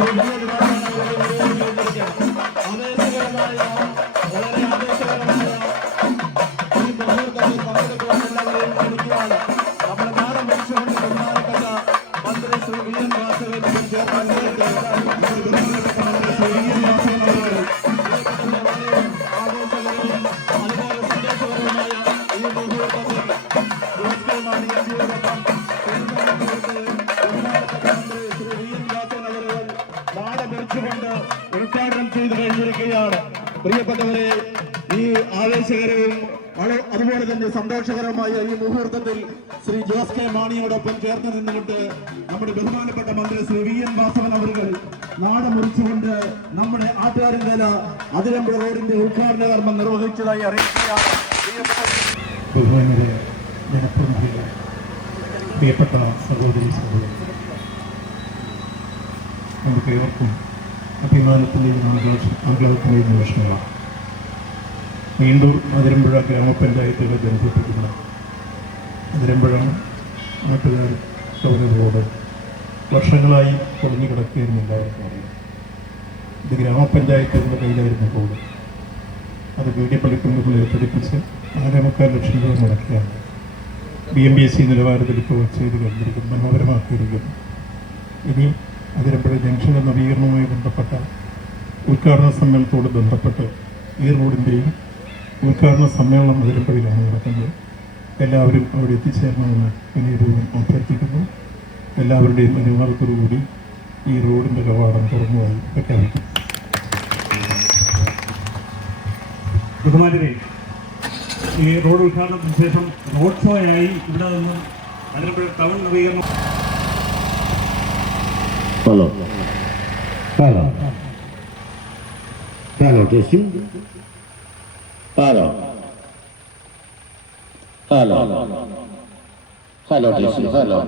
감사합니다. നാളെ മുറിച്ചുകൊണ്ട് ഉദ്ഘാടനം ചെയ്തു കഴിഞ്ഞിരിക്കുകയാണ്. പ്രിയപ്പെട്ടവരെ ഈ ആവേശകരവും അതുപോലെ തന്നെ സന്തോഷകരമായ ഈ മുഹൂർത്തത്തിൽ ശ്രീ ജോസ് കെ മാണിയോടൊപ്പം ചേർന്ന് നിന്നുകൊണ്ട് നമ്മുടെ ബഹുമാനപ്പെട്ട മന്ത്രി ശ്രീ വി എൻ വാസവൻ അവരുകൾ നാടമുറിച്ചുകൊണ്ട് നമ്മുടെ ആറ്റുകാരങ്കല അതിരമ്പുഴ റോഡിന്റെ ഉദ്ഘാടന കർമ്മം നിർവഹിച്ചതായി അറിയിക്കുകയാണ്. ജനപ്രതിനിധികളെ പ്രിയപ്പെട്ട സഹോദരി സഹോദരൻ നമുക്ക് ഏവർക്കും അഭിമാനത്തിന്റെയും ആഹ്ലാദത്തിന്റെയും നിമിഷങ്ങളാണ് വീണ്ടും അതിരമ്പുഴ ഗ്രാമപഞ്ചായത്തുകളെ ബന്ധിപ്പിക്കുന്ന അതിരമ്പുഴ നാട്ടുകാർ കവല വർഷങ്ങളായി തുടങ്ങി അറിയാം ഇത് ഗ്രാമപഞ്ചായത്തുകളുടെ കയ്യിലായിരുന്നു റോഡ് അത് വീടിപ്പള്ളിക്കുന്നുകൾ ഏർപ്പെടുപ്പിച്ച് നാലേമുക്കാൽ ലക്ഷം രൂപ മുടക്കിയാണ്. B M B S C നിലവാരത്തിൽ ഇപ്പോൾ ചെയ്ത് കഴിഞ്ഞിരിക്കുന്നു. മനോഹരമാക്കിയിരിക്കുന്നു. ഇനി അതിരമ്പുഴ ജംഗ്ഷന്റെ നവീകരണവുമായി ബന്ധപ്പെട്ട ഉദ്ഘാടന സമ്മേളനത്തോട് ബന്ധപ്പെട്ട് ഈ റോഡിന്റെയും ഉദ്ഘാടന സമ്മേളനം അതിരപ്പുഴയിലാണ് നടക്കുന്നത്. എല്ലാവരും അവിടെ എത്തിച്ചേരണമെന്ന് വിനയപൂർവം അഭ്യർത്ഥിക്കുന്നു. എല്ലാവരുടെയും അനുവാദത്തോടുകൂടി ഈ റോഡിന്റെ കവാടം തുറന്നതായി പ്രഖ്യാപിക്കും ഈ റോഡ് ഉദ്ഘാടനത്തിന് ശേഷം റോഡ് ഷോയായി ഇവിടെ നിന്നും അതിരപ്പുഴ ടൗൺ നവീകരണം Hello. Hello. Hello, Jesse. Hello. Hello. Hello, Jesse. Hello.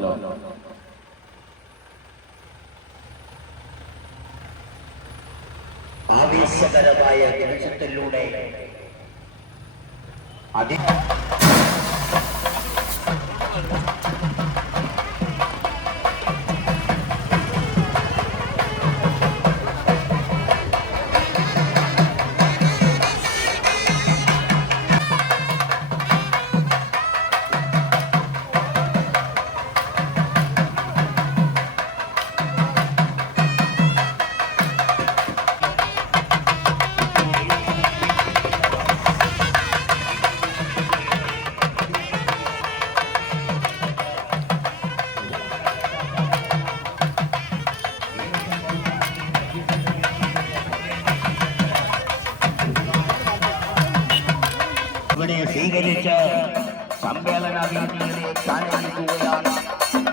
ആവേശകരമായ നിമിഷത്തിലൂടെ അതി சம்மேளன வீதியிலே காணி கூவையானார்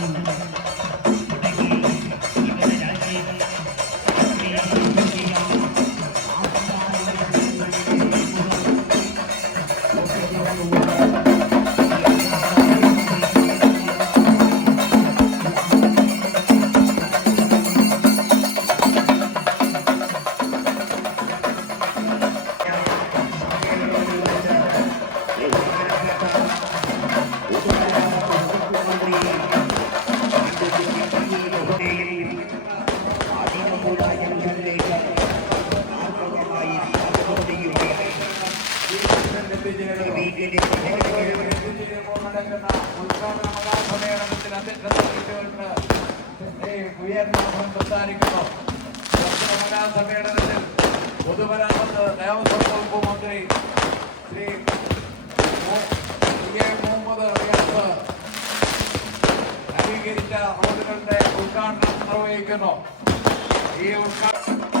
being ഉയർന്ന സംസാരിക്കുന്നു പത്രമരാ സമ്മേളനത്തിൽ പൊതുമരാമത്ത് ദേവസ്വം വകുപ്പ് മന്ത്രി ശ്രീ എ മുഹമ്മദ് റിയാസ് നവീകരിച്ച റോഡുകളുടെ ഉദ്ഘാടനം നിർവഹിക്കുന്നു ഈ ഉദ്ഘാടനം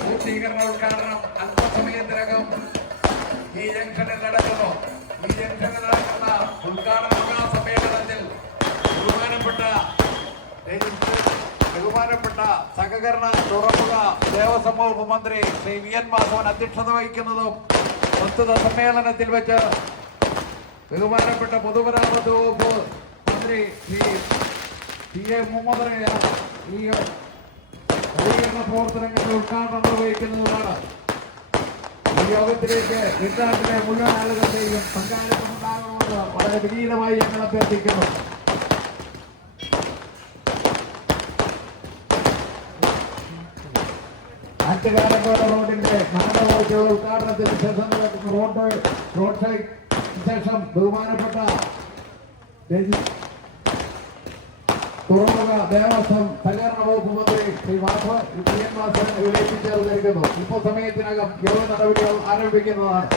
പൂർത്തീകരണ ഉദ്ഘാടനം അല്പസമയത്തിനകം ഈ ജംഗ്ഷനിൽ നടക്കുന്നു ഈ ജംഗ്ഷനിൽ നടക്കുന്ന ഉദ്ഘാടന സമ്മേളനത്തിൽ ബഹുമാനപ്പെട്ട ബഹുമാനപ്പെട്ട സഹകരണ തുറമുഖ ദേവസ്വം വകുപ്പ് മന്ത്രി ശ്രീ വി എൻ മാധവൻ അധ്യക്ഷത വഹിക്കുന്നതും പ്രസ്തുത സമ്മേളനത്തിൽ വെച്ച് ബഹുമാനപ്പെട്ട പൊതുമരാമത്ത് വകുപ്പ് മന്ത്രി ശ്രീ പി എ മുഹമ്മദ് റിയാസ് ഈ പ്രവർത്തനങ്ങളുടെ ഉദ്ഘാടനം നിർവഹിക്കുന്നതാണ് ഈ യോഗത്തിലേക്ക് ഇന്നാട്ടിലെ മുഴുവൻ ആളുകളുടെയും പങ്കാളിത്തം ഉണ്ടാകണമെന്ന് വളരെ വിനീതമായി ഞങ്ങൾ അഭ്യർത്ഥിക്കുന്നു റോഡിന്റെ മാനവോദ്യോഗ ഉദ്ഘാടനത്തിന് ശേഷം റോഡ് റോഡ് സൈഡ് ശേഷം ബഹുമാനപ്പെട്ട തുറമുഖ ദേവസ്വം സഹകരണ വകുപ്പ് മന്ത്രി ശ്രീ വാസവൻ പി എൻ വാസവൻ ഇവിടെ എത്തിച്ചേർന്നിരിക്കുന്നു ഇപ്പോൾ സമയത്തിനകം യോഗ നടപടികൾ ആരംഭിക്കുന്നതാണ്.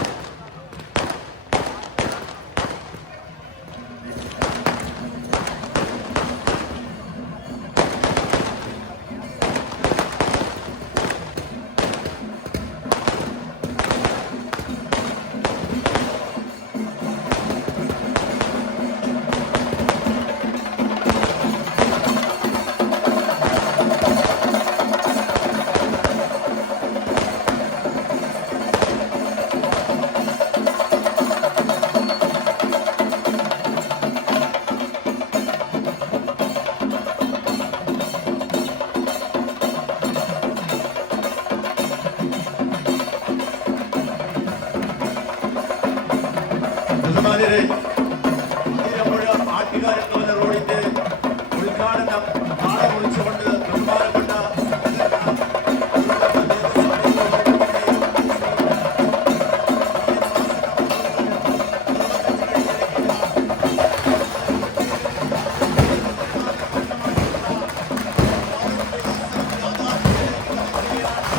まで